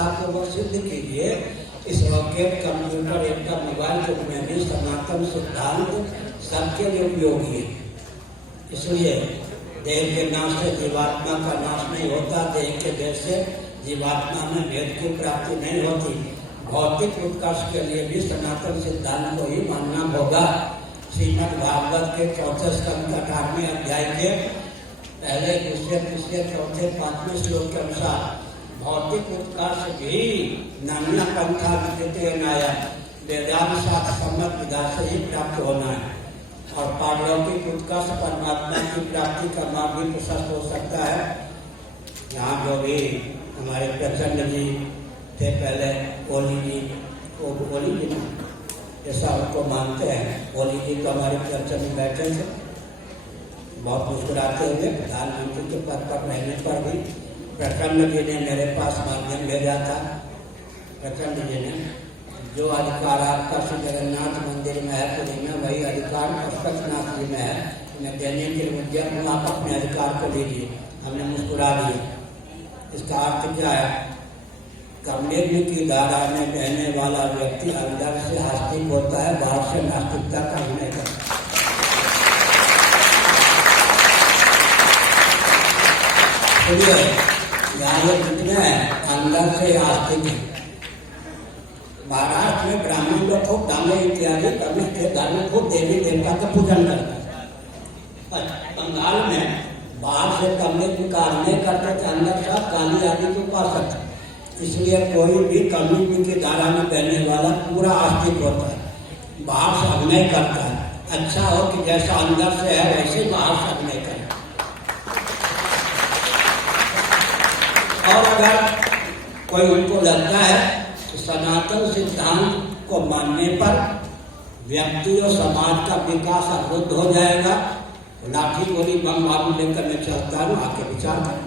आस्थापूर्वक सिद्ध कीजिए इस रॉकेट, कंप्यूटर, इंटर, मोबाइल युग में भी सनातन सिद्धांत सबके लिए उपयोगी है। इसलिए देह के नाश से जीवात्मा का नाश नहीं होता, देह के भेद से जीवात्मा में भेद की प्राप्ति नहीं होती। भौतिक उत्कर्ष के लिए भी सनातन सिद्धांत को ही मानना होगा। श्रीमद् भागवत के 4 स्कंद 18वें अध्याय के पहले, दूसरे, तीसरे, चौथे, 5वें श्लोक के अनुसार भौतिक उत्कर्ष भी नान्य पंथा विद्यतेनाया वेदांत शास्त्र सम्मत विधा से ही प्राप्त होना है। और पारलौकिक उत्कर्ष परमात्मा की प्राप्ति का मार्ग भी प्रशस्त हो सकता है। यहाँ जो भी हमारे प्रचंड जी थे पहले, ओली जी ना ऐसा उनको मानते हैं। ओली जी तो हमारे प्रचंड में बैठे थे, बहुत मुस्कुराते हुए प्रधानमंत्री के पद पर रहने पर भी प्रचंड जी ने मेरे पास माध्यम भेजा था। प्रचंड जी ने जो अधिकार आपका श्री जगन्नाथ मंदिर में है पुरी में, वही अधिकार पशुपतिनाथ जी में है, मैं देने के लिए उद्यम हूँ, आप अपने अधिकार को लीजिए। हमने मुस्कुरा दिए। इसका अर्थ क्या है? कमलेग्नि की धारा में बहने वाला व्यक्ति अंदर से आस्तिक होता है, बाहर से नास्तिकता का अभिनय करता है। यहाँ जितने हैं अंदर से आस्तिक है। महाराष्ट्र में ब्राह्मण लोग खूब दामे इत्यादि करने के धर्म को देवी देवता का पूजन करते हैं। बंगाल में बाहर से कम्युनिज्म का अभिनय करते थे, अंदर सब काली आदि के उपासक थे। इसलिए कोई भी कम्युनिज्म की धारा में बहने वाला पूरा आस्तिक होता है, बाहर से अभिनय करता है। अच्छा हो कि जैसा अंदर से है वैसे बाहर से अभिनय करे। और अगर कोई उनको लगता है कि सनातन सिद्धांत को मानने पर व्यक्ति और समाज का विकास अवरुद्ध हो जाएगा, लाठी गोली बम बारूद लेकर मैं चलता हूँ, आके विचार करें।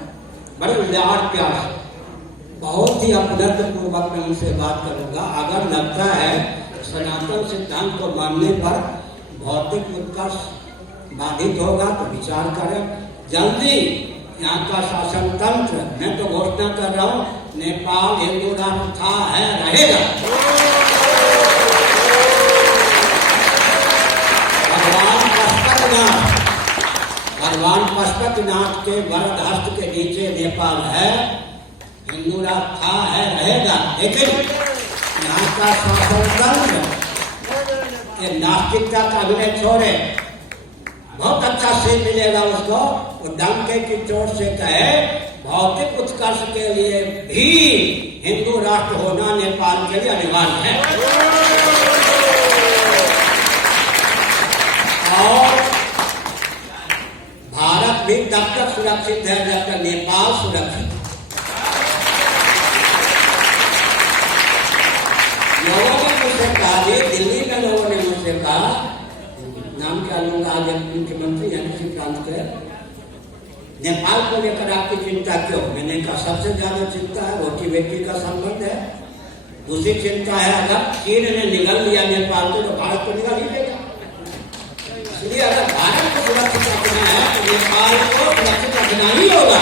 बड़े लाड प्यार से, बहुत ही अपनत्व पूर्वक मैं उनसे बात करूंगा। अगर लगता है सनातन सिद्धांत को मानने पर भौतिक उत्कर्ष बाधित होगा तो विचार करें। जल्दी यहाँ का शासन तंत्र, मैं तो घोषणा कर रहा हूँ, नेपाल हिंदू राष्ट्र था, है, रहेगा। भगवान पशुपतिनाथ के वरद हस्त के नीचे नेपाल है, हिंदू राष्ट्र था, है, रहेगा। लेकिन यहाँ का शासन तंत्र नास्तिकता का अभिनय छोड़े, बहुत अच्छा सीख मिलेगा उसको। वो डंके की चोट से कहे भौतिक उत्कर्ष के लिए भी हिंदू राष्ट्र होना नेपाल के लिए अनिवार्य है। और भारत भी तब तक सुरक्षित है जब तक नेपाल सुरक्षित है। लोगों ने मुझसे कहा, दिल्ली में लोगों ने मुझसे कहा, नाम क्या लूंगा, आज मुख्यमंत्री हैं किसी प्रांत के, नेपाल को लेकर आपकी चिंता क्यों? मैंने कहा सबसे ज्यादा चिंता है रोटी बेटी का संबंध है। दूसरी चिंता है अगर चीन ने निगल लिया नेपाल को तो भारत को निगल ही लेगा। इसलिए अगर भारत को सुरक्षित रखना है तो नेपाल को सुरक्षित रखना ही होगा।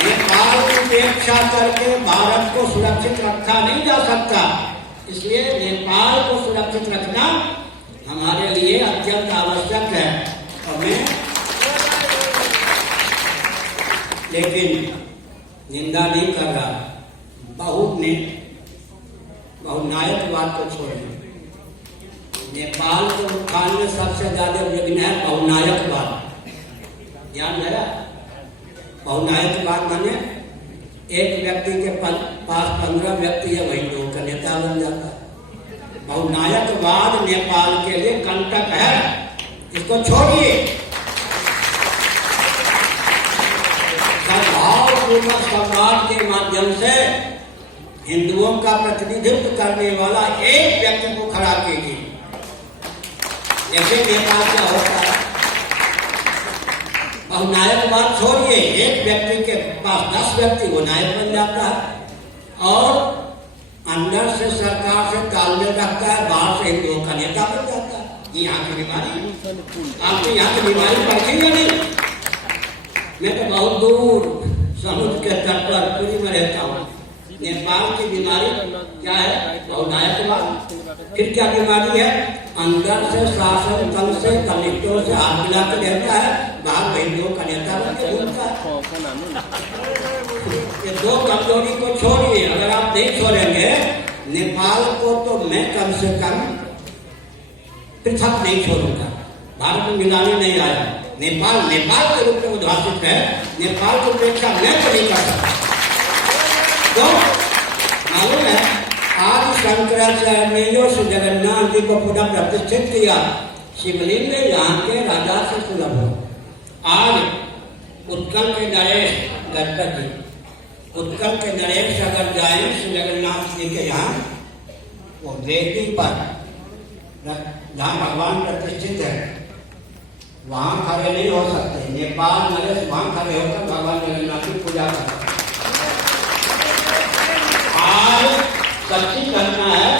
नेपाल की उपेक्षा करके भारत को सुरक्षित रखा नहीं जा सकता। इसलिए नेपाल को सुरक्षित रखना हमारे लिए अत्यंत आवश्यक है। हमें लेकिन निंदा नहीं कर रहा, बहुनायकवाद को छोड़ें। नेपाल को उत्थान में सबसे ज्यादा विघ्न है बहुनायकवाद। ध्यान है, बहुनायकवाद माने एक व्यक्ति के पास 15 व्यक्ति है, वही लोग का नेता बन जाता है। बहुनायकवाद नेपाल के लिए कंटक है, इसको छोड़िए। सद्भावपूर्वक संवाद के माध्यम से हिंदुओं का प्रतिनिधित्व करने वाला एक व्यक्ति को खड़ा कीजिए। जैसे नेपाल का होता है, बहुनायकवाद छोड़िए, एक व्यक्ति के पास 10 व्यक्ति वो नायक बन जाता है और अंदर से सरकार से तालमेल रखता है, बाहर से हिंदुओं का नेता बन जाता है। ये यहाँ की बीमारी, आपकी यहाँ की बीमारी पड़ती है नहीं। मैं तो बहुत दूर समुद्र के तट पर पुरी में रहता हूँ। नेपाल की बीमारी क्या है? फिर क्या बीमारी है? अंदर से शासन तंत्र से कलेक्टरों से हाथ मिला के रहता है, बाहर बहनों का नेता घूमता है। ये दो कमजोरी को छोड़िए, अगर आप नहीं छोड़ेंगे नेपाल को, तो मैं कम से कम पृथक नहीं छोड़ूंगा। भारत में मिलाने नहीं आया। नेपाल नेपाल के रूप में उद्भाषित है, नेपाल की उपेक्षा मैं तो नहीं कर सकता। तो मालूम है, आज शंकराचार्य ने जो श्री जगन्नाथ जी को पुनः प्रतिष्ठित किया, शिवलिंग में यहाँ के राजा से सुलभ हो। आज उत्कल के नरेश गणपति, उत्कल के नरेश अगर जाए श्री जगन्नाथ जी के यहाँ, वो वेदी पर जहाँ भगवान प्रतिष्ठित है वहां खड़े नहीं हो सकते। नेपाल नरेश वहां खड़े होकर भगवान जगन्नाथ की पूजा करते। आज सच्ची घटना है,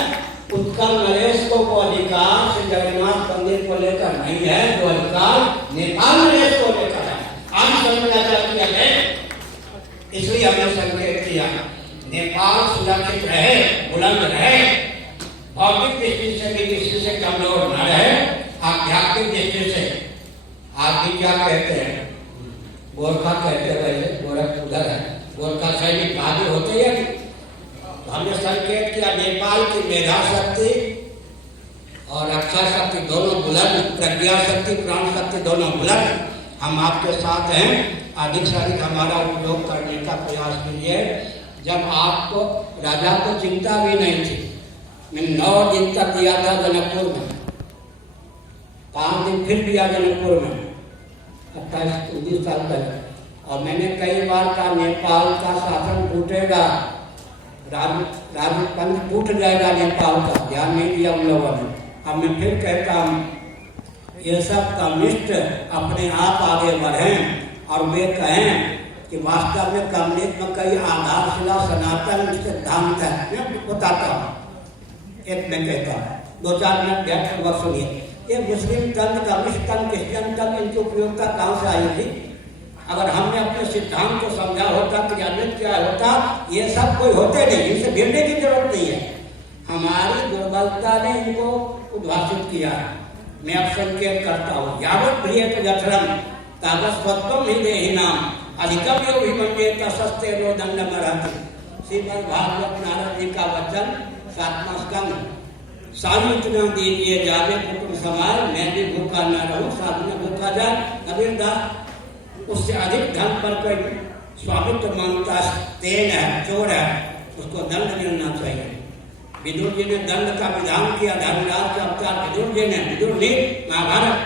उत्कल नरेश को वो अधिकार श्री जगन्नाथ मंदिर को लेकर नहीं है, जो अधिकार नेपाल नरेश को लेकर है। आज शंकराचार्य है, इसलिए हमने संकेत किया नेपाल सुरक्षित रहे, बुलंद रहे, भौतिक दृष्टि से भी किसी से कमजोर न रहे, आध्यात्मिक दृष्टि से। आप भी क्या कहते हैं? गोरखा कहते हैं, वैसे गोरख उधर है, गोरखा सैनिक बहादुर होते हैं। तो हमने संकेत किया नेपाल की मेधा शक्ति और रक्षा शक्ति दोनों बुलंद, प्रज्ञा शक्ति प्राण शक्ति दोनों बुलंद। हम आपके साथ हैं, अधिक से अधिक हमारा उपयोग करने का प्रयास कीजिए। जब आपको राजा को चिंता भी नहीं थी, मैं 9 दिन तक दिया था जनकपुर में, 5 दिन फिर दिया जनकपुर में, 28-29 साल तक। और मैंने कई बार कहा नेपाल का शासन टूटेगा, राजपंथ टूट जाएगा नेपाल का, ध्यान नहीं दिया उन लोगों ने। अब मैं फिर कहता हूँ, ये सब कम्युनिस्ट अपने आप आगे बढ़ें और वे कहें कि वास्तव में कम्युनिज्म में कई आधारशिला सनातन सिद्धांत है। मैं बताता हूँ, एक मैं कहता हूँ, 2-4 मिनट बैठ कर सुनिए। ये मुस्लिम तंत्र, कम्युनिस्ट तंत्र, क्रिश्चियन तंत्र, इनकी उपयोगिता कहाँ से आई थी? अगर हमने अपने सिद्धांत को समझा होता, क्रियान्वित किया होता, ये सब कोई होते नहीं, इनसे भिड़ने की जरूरत नहीं है। हमारी दुर्बलता ने इनको उद्भाषित किया। मैं अब संकेत करता हूँ, यावत प्रिय जठरम तावत्वत्वम ही देहि नाम अधिकम योग ही मंडे तस्ते रो दंड मरहति। श्रीमद् भागवत नारद जी का वचन 7वां स्कंद। साधु इतना दीजिए जावे कुटुंब समाज, मैं भी भूखा न रहूं, साधु ने भूखा जाए। कबीरदास, उससे अधिक धन पर कोई स्वामित्व मांगता तेन है, चोर है, उसको दंड मिलना चाहिए। विदुर जी ने दंड का विधान किया, धर्मराज का अवतार विदुर जी ने, विदुर ने महाभारत।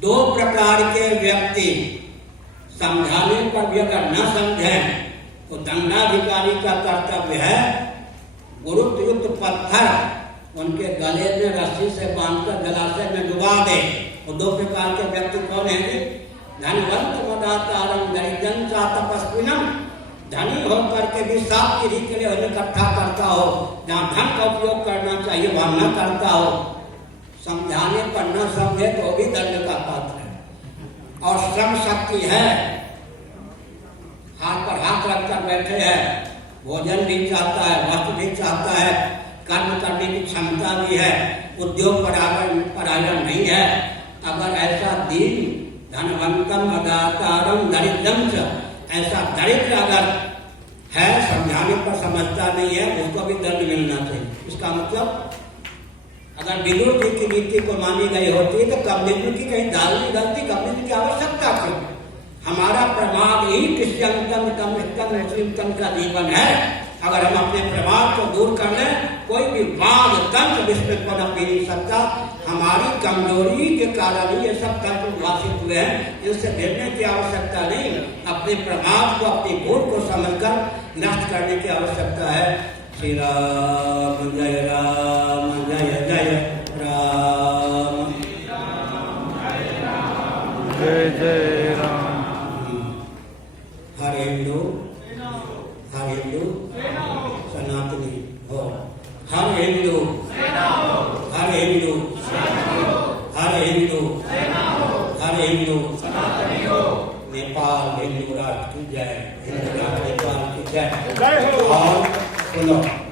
2 प्रकार के व्यक्ति समझाने पर भी अगर न समझे तो दंडाधिकारी का कर्तव्य है गुरुत्वयुक्त पत्थर उनके गले में रस्सी से बांधकर जलाशय में डुबा दे। वो 2 प्रकार के व्यक्ति कौन है? धनवंत मदातारम दरिद्रं च तपस्विनम। धनी होकर के भी साफ की रीत के लिए इकट्ठा करता हो, जहाँ धन का उपयोग करना चाहिए वह न करता हो, समझाने पर न समझे तो भी दंड का पात्र है। और श्रम शक्ति है, हाथ पर हाथ रखकर बैठे हैं, भोजन भी चाहता है, वस्त्र भी चाहता है, कर्म करने की क्षमता भी है, उद्योग परायण नहीं है। अगर ऐसा दीन धनवंतम अदातारम दरिद्रम च, ऐसा दरिद्र अगर है, समझाने पर समझता नहीं है, उसको भी दंड मिलना चाहिए। इसका मतलब अगर विदुर जी की नीति को मानी गई होती तो कम्युनिज्म की कहीं डालनी गलती, कम्युनिज्म की आवश्यकता क्यों? हमारा प्रमाद ही क्रिश्चियन तंत्र, कम्युनिस्ट तंत्र, मुस्लिम तंत्र का जीवन है। अगर हम अपने प्रमाद को दूर कर लें, कोई भी वाद तंत्र विश्व में पनप नहीं सकता। हमारी कमजोरी के कारण ही ये सब तंत्र उद्भाषित हुए हैं, इनसे भिड़ने की आवश्यकता नहीं। अपने प्रमाद को, अपनी भूल को समझकर नष्ट करने की आवश्यकता है। श्री राम जय राम, जय जय राम, जय जय राम। हर हिंदू सनातनी हो, हर हिंदू हर हिंदू हर हिंदू हर हिंदू नेपाल हिंदू राष्ट्र। महाराज की जय, इंद्रनाथ नेपाल की जय। जय हो। और सुनो